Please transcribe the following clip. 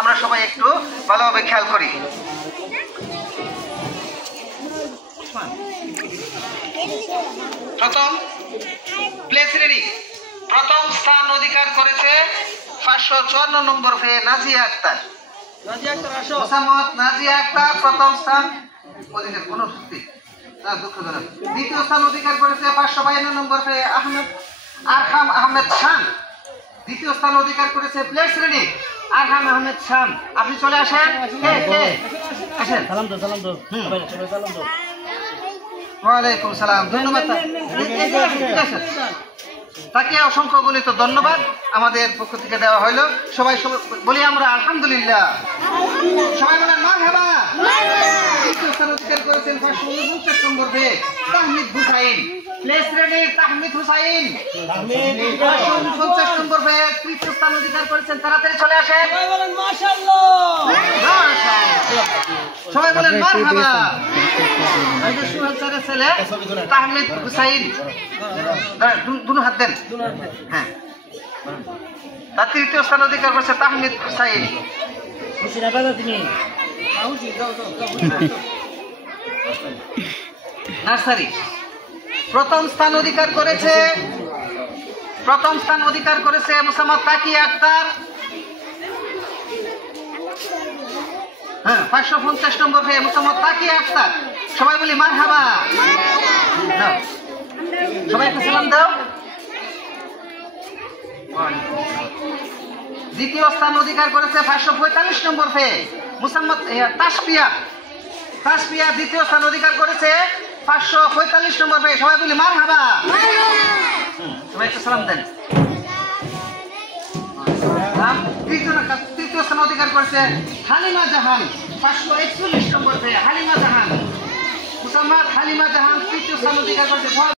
আমরা সবাই একটু ভালোভাবে খেয়াল করি। প্রথম প্লে শ্রেণী প্রথম স্থান অধিকার করেছে 554 নম্বর পেয়ে নাজিয়া আক্তার। মোসাম্মদ নাজিয়া আক্তার প্রথম স্থান অধিকার কোন সত্যি দুঃখজনক। দ্বিতীয় স্থান অধিকার করেছে 552 নম্বর পেয়ে আরহাম আহমেদ খান। দ্বিতীয় স্থান অধিকার করেছে প্লে শ্রেণী আরহাম আহমেদ খান। আপনি চলে আসেন, আসেন। ওয়ালাইকুম সালাম, ধন্যবাদ। তাকে অসংখ্য গণিত ধন্যবাদ আমাদের পক্ষ থেকে দেওয়া হইল। সবাই বলি আমরা আলহামদুলিল্লাহ। সবাই বলেন মারহাবা। দ্বিতীয় স্থান অধিকার করেছেন 549 নম্বর পেয়ে তাহমিদ হুসাইন। প্লে শ্রেণীর তাহমিদ হুসাইন 549 নম্বর পেয়ে তৃতীয় স্থান অধিকার করেছেন। তাড়াতাড়ি চলে আসেন। সবাই বলেন মারহাবা। ছেলে তাহমিদ হুসাইন, দুনো হাত দেন। হ্যাঁ, তার তৃতীয় স্থান অধিকার করছে তাহমিদ হুসাইন। নার্সারি প্রথম স্থান অধিকার করেছে মোসাম্মদ তাকিয়া আক্তার। 550 নম্বর পেয়ে মোসাম্মদ তাকিয়া আক্তার। সবাই বলি মারহাবা। সবাই একটু সালাম দাও। দ্বিতীয় স্থান অধিকার করেছে 545 নম্বর পেয়ে মোসাম্মদ তাসফিয়া। দ্বিতীয় স্থান অধিকার করেছে 545 নম্বর পেয়ে। সবাই বলি মারহাবা। সবাই একটু সালাম দেন। তৃতীয় স্থান অধিকার করেছে হালিমা জাহান। 541 নম্বর পেয়ে হালিমা জাহান। মোসাম্মদ হালিমা জাহান তৃতীয় স্থান অধিকার করেছে।